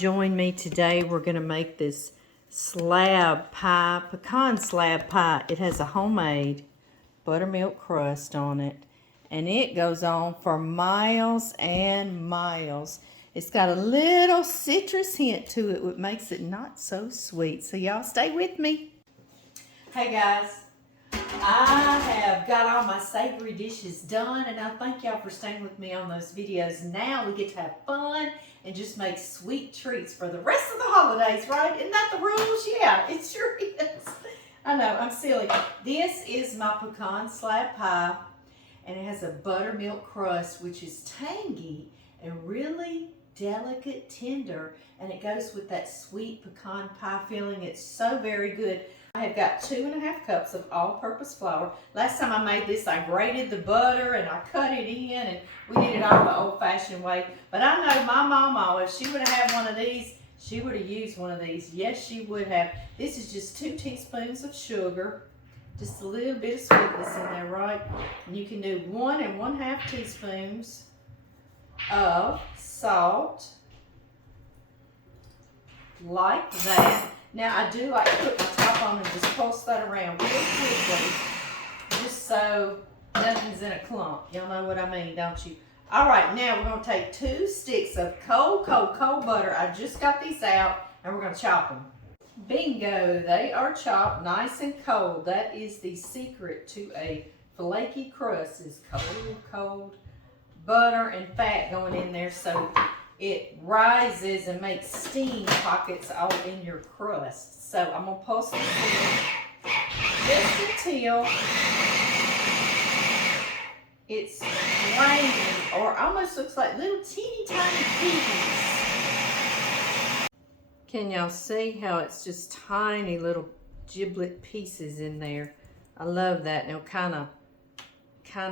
Join me today. We're going to make this slab pie, pecan slab pie. It has a homemade buttermilk crust on it, and it goes on for miles and miles. It's got a little citrus hint to it, which makes it not so sweet. So y'all stay with me. Hey guys, I have got all my savory dishes done, and I thank y'all for staying with me on those videos. Now we get to have fun and just make sweet treats for the rest of the holidays, right? Isn't that the rules? Yeah, it sure is. I know, I'm silly. This is my pecan slab pie, and it has a buttermilk crust, which is tangy and really delicate, tender, and it goes with that sweet pecan pie filling. It's so very good. I have got 2½ cups of all-purpose flour. Last time I made this, I grated the butter and I cut it in, and we did it all the old-fashioned way. But I know my mama, if she would have had one of these, she would have used one of these. Yes, she would have. This is just 2 teaspoons of sugar, just a little bit of sweetness in there, right? And you can do 1 1/2 teaspoons of salt, like that. Now, I do like to put my top on and just pulse that around real quickly, just so nothing's in a clump. Y'all know what I mean, don't you? All right, now we're going to take 2 sticks of cold butter. I just got these out, and we're going to chop them. Bingo, they are chopped nice and cold. That is the secret to a flaky crust, is cold butter and fat going in there, so it rises and makes steam pockets all in your crust. So I'm going to pulse this in just until it's flaming, or almost looks like little teeny tiny peas. Can y'all see how it's just tiny little giblet pieces in there? I love that. And it'll kind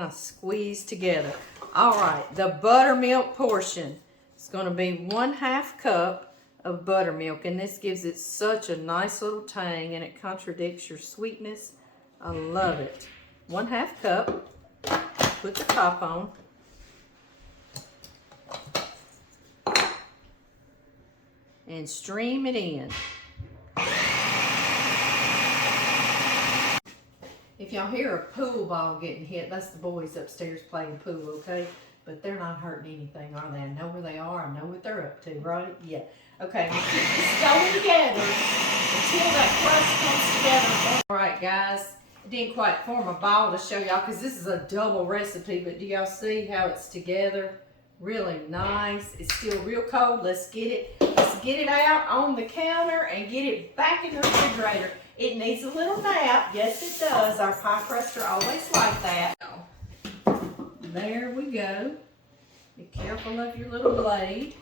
of squeeze together. All right, the buttermilk portion. It's going to be 1/2 cup of buttermilk, and this gives it such a nice little tang, and it contradicts your sweetness. I love it. 1/2 cup. Put the top on. And stream it in. If y'all hear a pool ball getting hit, that's the boys upstairs playing pool, okay? But they're not hurting anything, are they? I know where they are. I know what they're up to, right? Yeah. Okay, we'll keep this going together until that crust comes together. All right, guys. It didn't quite form a ball to show y'all because this is a double recipe, but do y'all see how it's together? Really nice. It's still real cold. Let's get it out on the counter and get it back in the refrigerator. It needs a little nap. Yes, it does. Our pie crusts are always like that. There we go. Be careful of your little blade.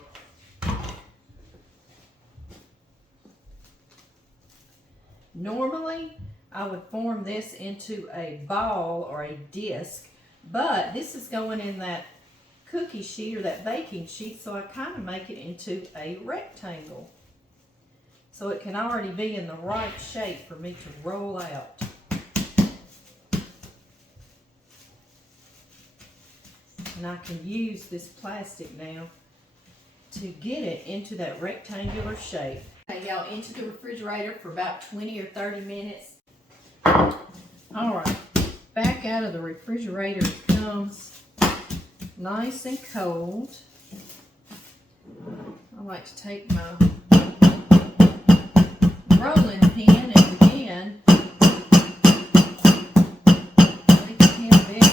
Normally, I would form this into a ball or a disc, but this is going in that cookie sheet or that baking sheet, so I kind of make it into a rectangle. So it can already be in the right shape for me to roll out. And I can use this plastic now to get it into that rectangular shape. Okay, y'all, into the refrigerator for about 20 or 30 minutes. All right, back out of the refrigerator it comes, nice and cold. I like to take my rolling pin and begin making him big.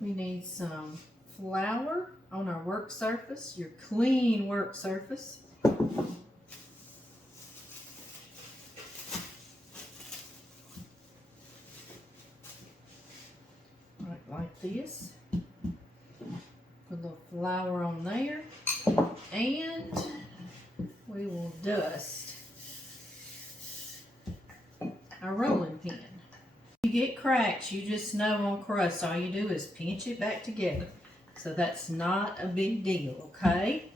We need some flour on our work surface, your clean work surface. Right, like this. Put a little flour on there, and we will dust our rolling pin. You get cracks, you just know on crust, all you do is pinch it back together. So that's not a big deal, okay?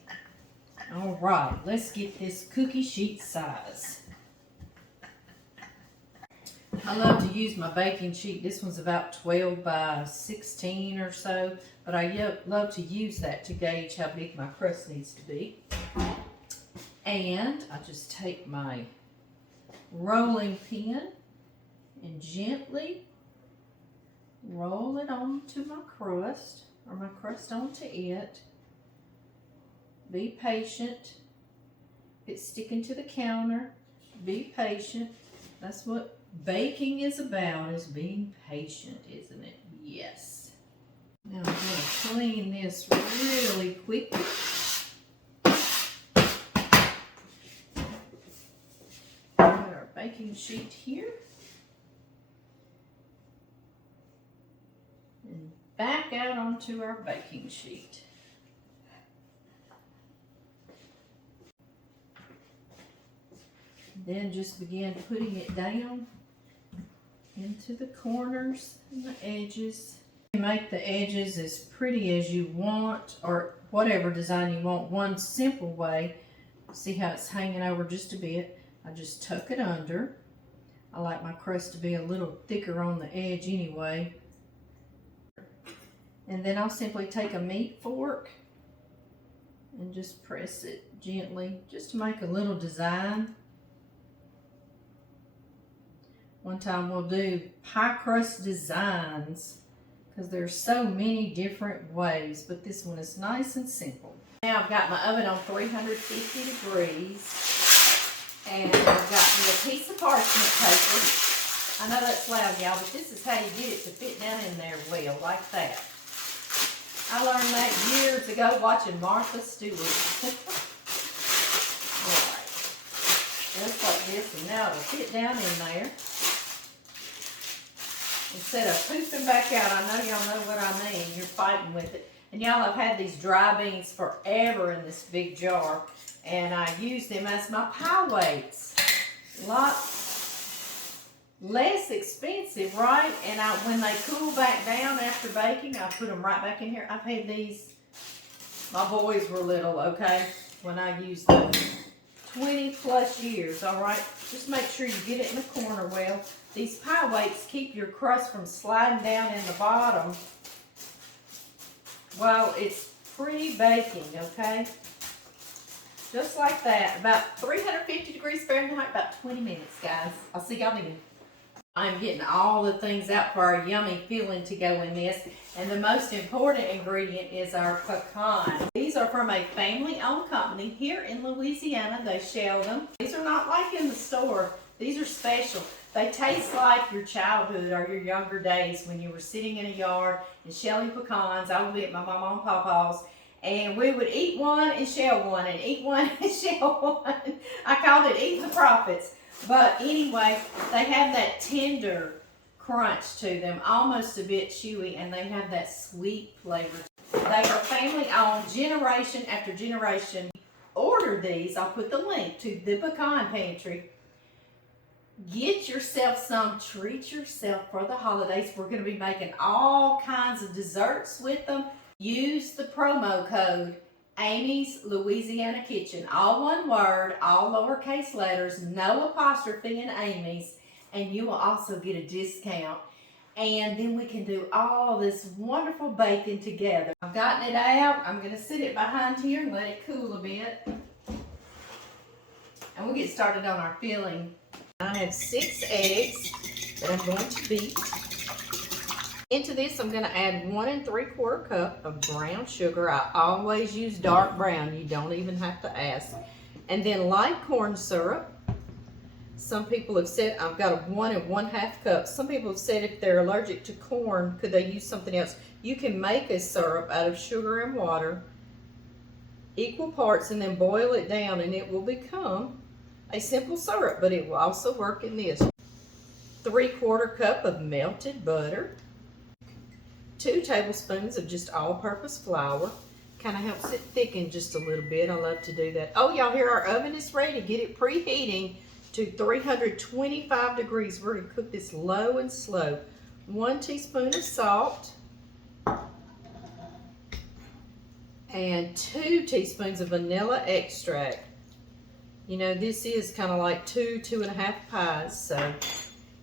All right, let's get this cookie sheet size. I love to use my baking sheet. This one's about 12 by 16 or so, but I love to use that to gauge how big my crust needs to be. And I just take my rolling pin and gently roll it onto my crust, or my crust onto it. Be patient. If it's sticking to the counter, be patient. That's what baking is about, is being patient, isn't it? Yes. Now I'm going to clean this really quickly. Put our baking sheet here. And back out onto our baking sheet. Then just begin putting it down into the corners and the edges. Make the edges as pretty as you want, or whatever design you want. One simple way, see how it's hanging over just a bit, I just tuck it under. I like my crust to be a little thicker on the edge anyway. And then I'll simply take a meat fork and just press it gently, just to make a little design. One time we'll do pie crust designs, because there's so many different ways, but this one is nice and simple. Now I've got my oven on 350 degrees, and I've got me a piece of parchment paper. I know that's loud, y'all, but this is how you get it to fit down in there well, like that. I learned that years ago watching Martha Stewart. Alright, just like this, and now it'll fit down in there. Instead of pooping back out, I know y'all know what I mean. You're fighting with it. And y'all, I've had these dry beans forever in this big jar, and I use them as my pie weights. A lot less expensive, right? And when they cool back down after baking, I put them right back in here. I've had these, my boys were little, okay, when I used them. 20 plus years, all right? Just make sure you get it in the corner well. These pie weights keep your crust from sliding down in the bottom while it's pre-baking, okay? Just like that. About 350 degrees Fahrenheit, about 20 minutes, guys. I'll see y'all then. I'm getting all the things out for our yummy filling to go in this. And the most important ingredient is our pecan. These are from a family-owned company here in Louisiana. They shell them. These are not like in the store. These are special. They taste like your childhood or your younger days when you were sitting in a yard and shelling pecans. I would be at my mama and papa's, and we would eat one and shell one, and eat one and shell one. I called it eating the profits. But anyway, they have that tender crunch to them, almost a bit chewy, and they have that sweet flavor. They are family owned, generation after generation. Order these. I'll put the link to the Pecan Pantry. Get yourself some, treat yourself for the holidays. We're going to be making all kinds of desserts with them. Use the promo code Amy's Louisiana Kitchen. All one word, all lowercase letters, no apostrophe in Amy's, and you will also get a discount. And then we can do all this wonderful baking together. I've gotten it out. I'm going to sit it behind here and let it cool a bit. And we'll get started on our filling. I have 6 eggs that I'm going to beat. Into this, I'm going to add 1 3/4 cup of brown sugar. I always use dark brown. You don't even have to ask. And then light corn syrup. Some people have said I've got a 1 1/2 cup. Some people have said if they're allergic to corn, could they use something else? You can make a syrup out of sugar and water, equal parts, and then boil it down, and it will become a simple syrup, but it will also work in this. 3/4 cup of melted butter. 2 tablespoons of just all-purpose flour. Kind of helps it thicken just a little bit. I love to do that. Oh, y'all, here our oven is ready. Get it preheating to 325 degrees. We're going to cook this low and slow. 1 teaspoon of salt. And 2 teaspoons of vanilla extract. You know, this is kind of like 2 1/2 pies, so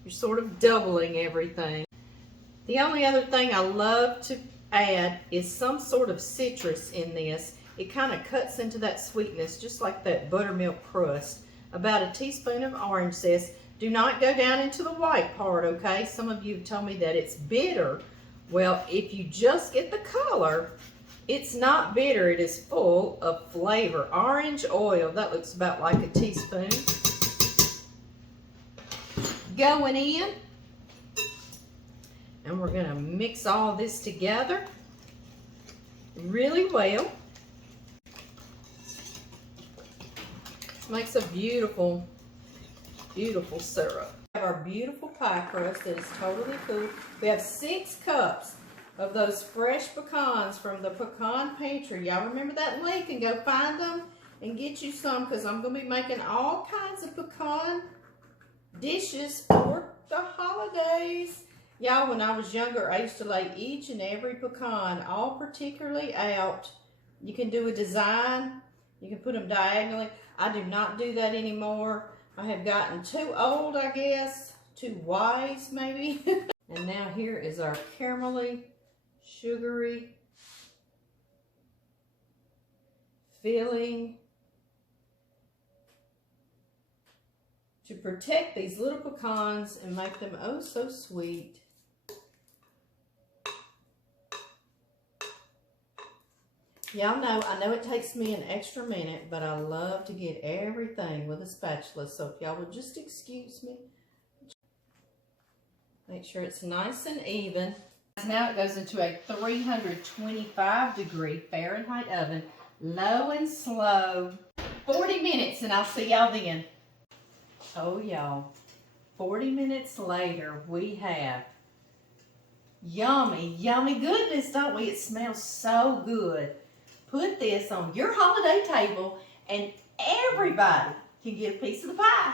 You're sort of doubling everything. The only other thing I love to add is some sort of citrus in this. It kind of cuts into that sweetness, just like that buttermilk crust. About a teaspoon of orange zest. Do not go down into the white part, okay? Some of you have told me that it's bitter. Well, if you just get the color, it's not bitter. It is full of flavor. Orange oil, that looks about like a teaspoon. Going in. And we're going to mix all this together really well. This makes a beautiful, beautiful syrup. We have our beautiful pie crust that is totally cool. We have 6 cups of those fresh pecans from the Pecan Pantry. Y'all remember that link and go find them and get you some, because I'm going to be making all kinds of pecan dishes for the holidays. Y'all, when I was younger, I used to lay each and every pecan all particularly out. You can do a design. You can put them diagonally. I do not do that anymore. I have gotten too old, I guess. Too wise, maybe. And now here is our caramelly, sugary filling to protect these little pecans and make them oh so sweet. Y'all know, I know it takes me an extra minute, but I love to get everything with a spatula, so if y'all would just excuse me. Make sure it's nice and even. Now it goes into a 325-degree Fahrenheit oven, low and slow, 40 minutes, and I'll see y'all then. Oh, y'all, 40 minutes later, we have yummy, yummy goodness, don't we? It smells so good. Put this on your holiday table and everybody can get a piece of the pie.